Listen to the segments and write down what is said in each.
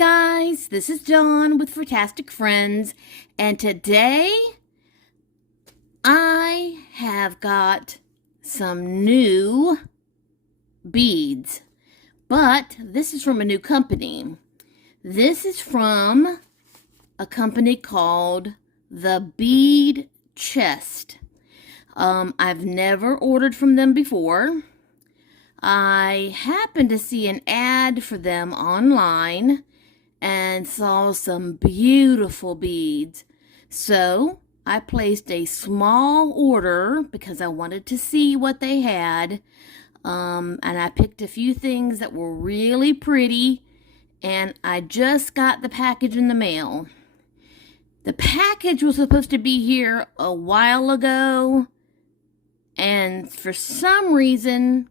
guys, this is Dawn with Furtastic Friends, and today I have got some new beads, but this is from a new company. This is from a company called the Bead Chest. I've never ordered from them before. I happened to see an ad for them online and saw some beautiful beads. So I placed a small order because I wanted to see what they had. And I picked a few things that were really pretty, and I just got the package in the mail. The package was supposed to be here a while ago, and for some reason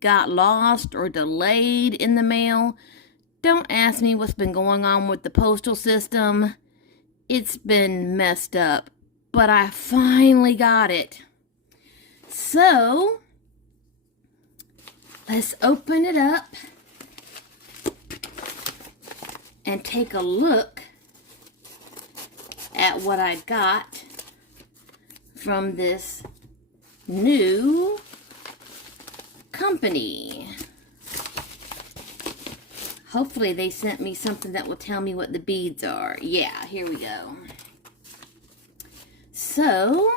got lost or delayed in the mail. Don't ask me what's been going on with the postal system. It's been messed up, but I finally got it. So let's open it up and take a look at what I got from this new company. Hopefully they sent me something that will tell me what the beads are. Yeah, here we go. So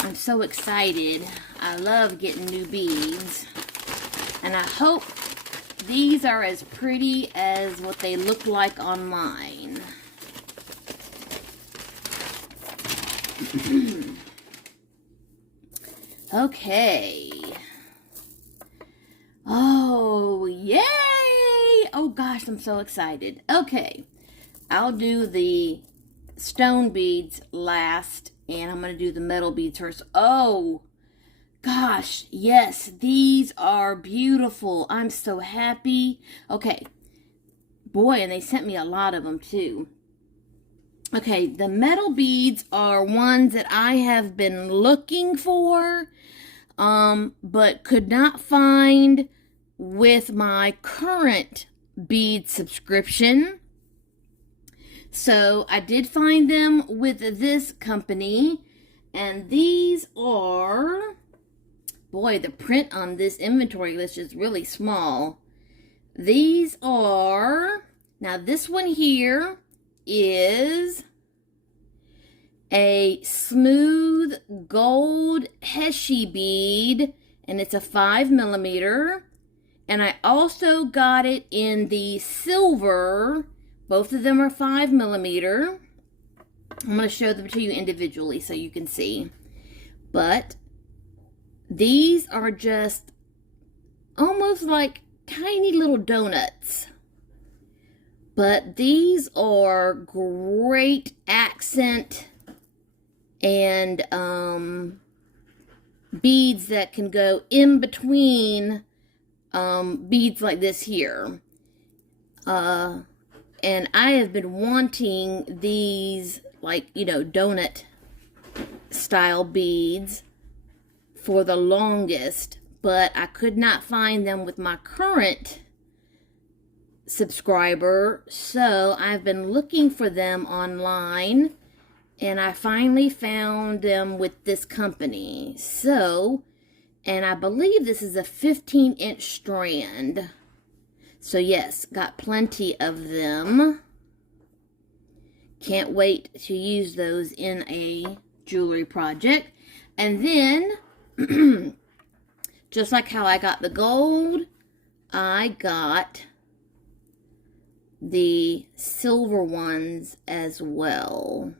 I'm so excited. I love getting new beads, and I hope these are as pretty as what they look like online. Okay. Oh, yay! Oh gosh, I'm so excited. Okay, I'll do the stone beads last, and I'm going to do the metal beads first. Oh gosh, yes, these are beautiful. I'm so happy. Okay, boy, and they sent me a lot of them too. Okay, the metal beads are ones that I have been looking for, but could not find with my current bead subscription. So I did find them with this company, and these are, boy, the print on this inventory list is really small. These are, now this one here is a smooth gold Heshi bead, and it's a 5mm, and I also got it in the silver. Both of them are 5mm. I'm going to show them to you individually so you can see, but these are just almost like tiny little donuts. But these are great accent and beads that can go in between beads like this here. And I have been wanting these, like, you know, donut style beads for the longest, but I could not find them with my current subscriber, so I've been looking for them online, and I finally found them with this company. So, and I believe this is a 15-inch strand. So yes, got plenty of them. Can't wait to use those in a jewelry project. And then, just like how I got the gold, I got the silver ones as well.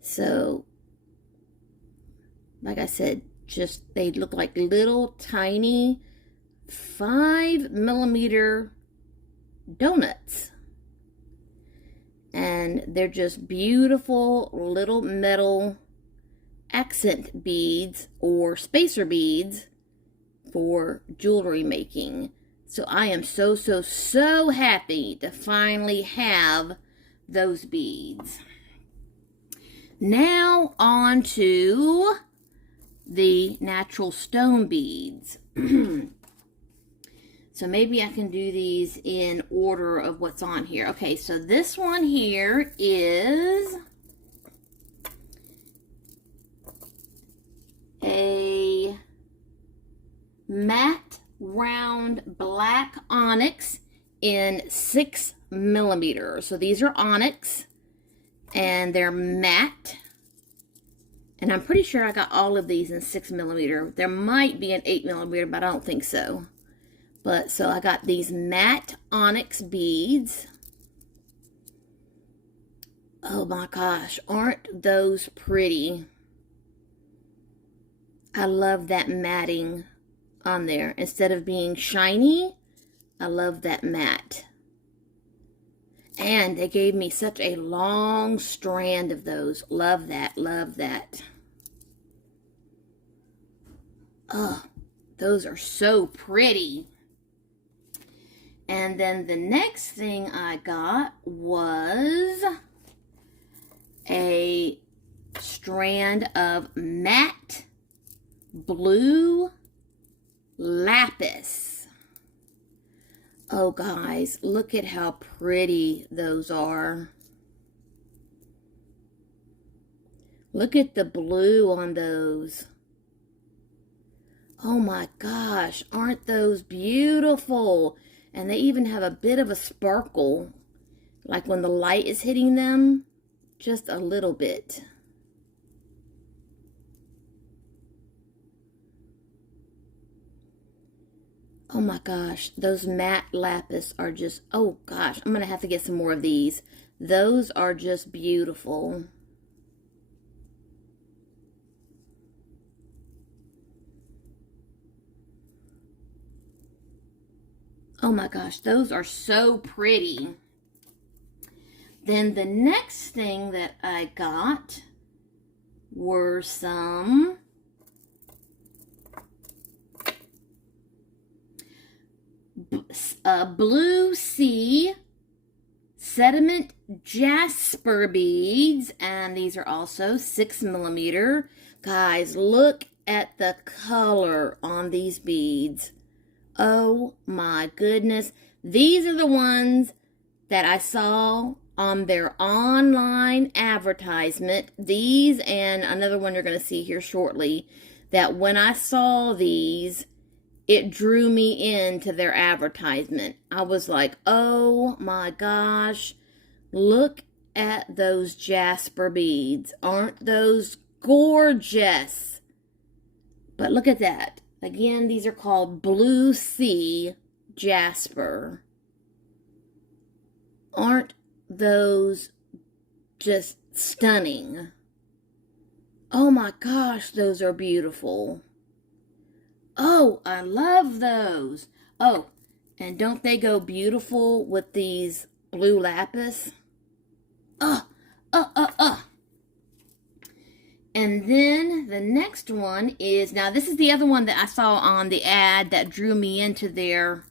So, like I said, just they look like little tiny 5mm donuts, and they're just beautiful little metal accent beads or spacer beads for jewelry making. So I am so happy to finally have those beads. Now on to the natural stone beads. So maybe I can do these in order of what's on here. Okay, so this one here is a matte round black onyx in 6mm. So these are onyx and they're matte. And I'm pretty sure I got all of these in 6mm. There might be an 8mm, but I don't think so. But so I got these matte onyx beads. Oh my gosh, aren't those pretty? I love that matting on there. Instead of being shiny, I love that matte. And they gave me such a long strand of those. Love that, love that. Oh, those are so pretty. And then the next thing I got was a strand of matte blue lapis. Oh, guys, look at how pretty those are. Look at the blue on those. Oh my gosh, aren't those beautiful? And they even have a bit of a sparkle, like when the light is hitting them, just a little bit. Oh my gosh, those matte lapis are just, oh gosh, I'm going to have to get some more of these. Those are just beautiful. Oh my gosh, those are so pretty. Then the next thing that I got were some Blue C sediment Jasper beads, and these are also 6mm. Guys, look at the color on these beads. Oh my goodness. These are the ones that I saw on their online advertisement. These and another one you're going to see here shortly, that when I saw these, it drew me into their advertisement. I was like, oh my gosh, look at those Jasper beads. Aren't those gorgeous? But look at that. Again, these are called Blue C Jasper. Aren't those just stunning? Oh my gosh, those are beautiful. Oh, I love those. Oh, and don't they go beautiful with these blue lapis? And then the next one is, now this is the other one that I saw on the ad that drew me into their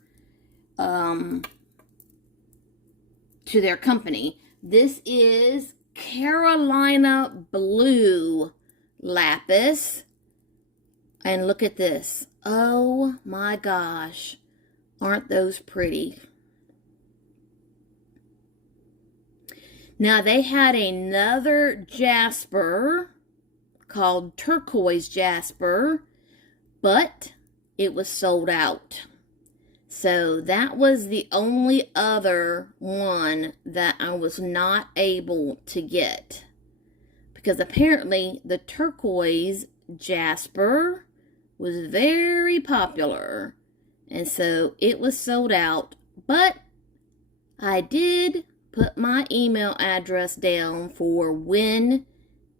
company. This is Carolina Blue Lapis. And look at this. Oh my gosh. Aren't those pretty? Now they had another Jasper called Turquoise Jasper, but it was sold out. So that was the only other one that I was not able to get. Because apparently the Turquoise Jasper was very popular. And so it was sold out. But I did put my email address down for when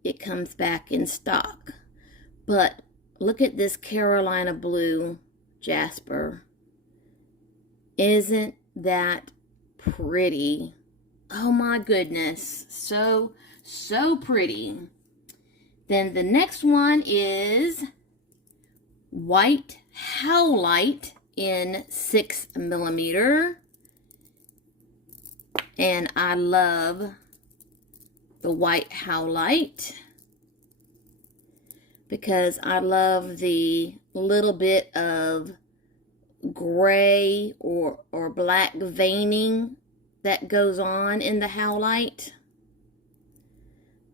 it comes back in stock. But look at this Carolina Blue Jasper. Isn't that pretty? Oh my goodness. So pretty. Then the next one is white Howlite in 6mm. And I love the white Howlite because I love the little bit of gray or black veining that goes on in the Howlite.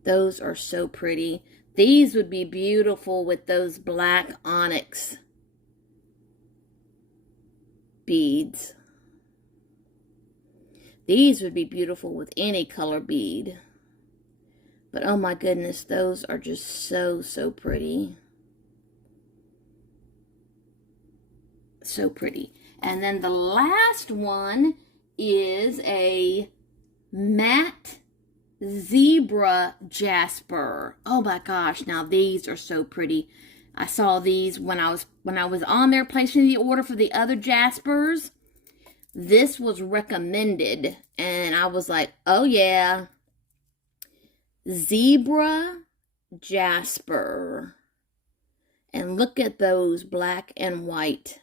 Those are so pretty. These would be beautiful with those black onyx beads. These would be beautiful with any color bead. But oh my goodness, those are just so, so pretty. So pretty. And then the last one is a matte zebra jasper. Oh my gosh, now these are so pretty. I saw these when I was on there placing the order for the other jaspers. This was recommended and I was like, oh yeah, zebra jasper. And look at those black and white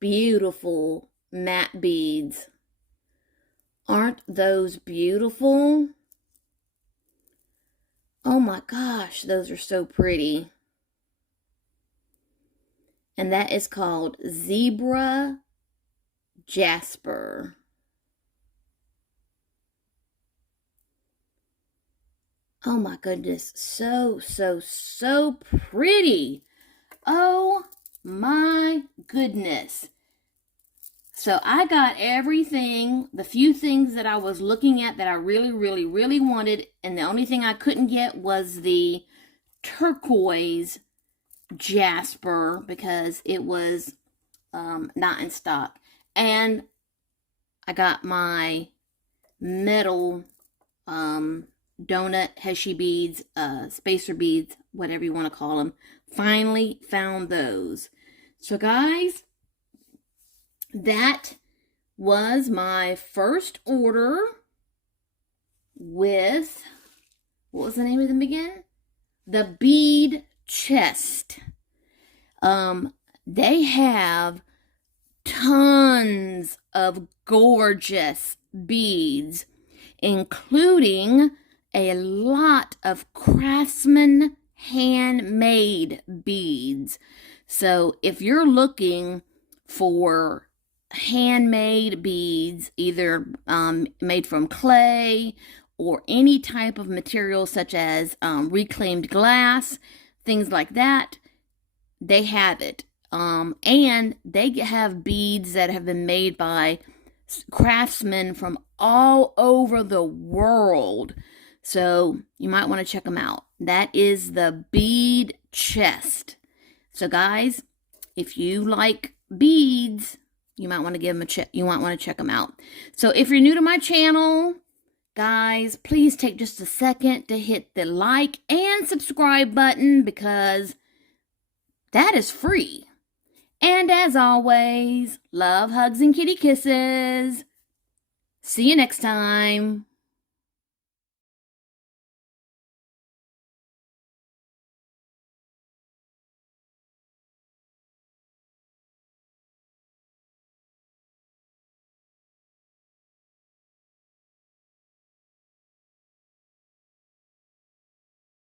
beautiful matte beads. Aren't those beautiful? Oh my gosh, those are so pretty. And that is called Zebra Jasper. Oh my goodness, so, so, so pretty. Oh my goodness. So I got everything, the few things that I was looking at that I really, really, really wanted, and the only thing I couldn't get was the turquoise jasper because it was not in stock. And I got my metal donut heshy beads, spacer beads, whatever you want to call them. Finally found those. So guys, that was my first order with, what was the name of them again? The Bead Chest. They have tons of gorgeous beads, including a lot of craftsman handmade beads. So if you're looking for handmade beads, either made from clay or any type of material such as reclaimed glass, things like that, they have it. And they have beads that have been made by craftsmen from all over the world. So you might want to check them out. That is the Bead Chest. So guys, if you like beads, you might want to give them a check. You might want to check them out. So if you're new to my channel, guys, please take just a second to hit the like and subscribe button because that is free. And as always, love, hugs, and kitty kisses. See you next time.